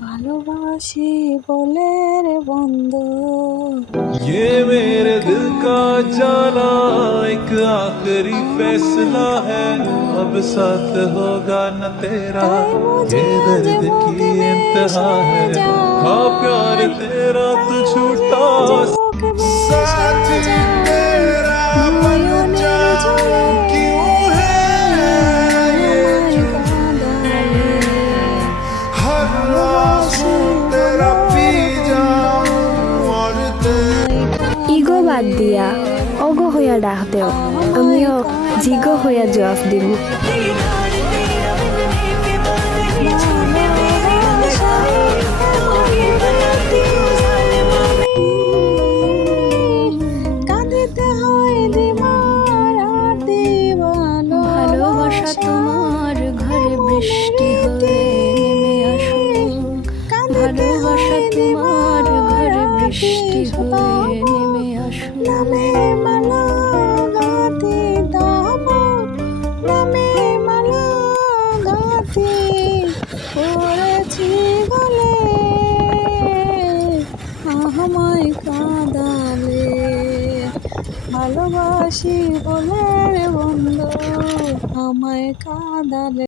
ভালোবাসি বলে রে বন্ধু ये मेरे दिल का जाना एक आखिरी फैसला है अब साथ होगा न तेरा ये दर्द की इंतहा है हाँ प्यार तेरा तो झूठा বাদ দিয়া, অগ হইয়া ডাক দেও। আমিও জিগ হইয়া জবাব দিব ভালোবাসা তোমার ঘরে বৃষ্টি হয়ে কাঁদালে ভালোবাসি বলে বন্ধু আমায় কাঁদালে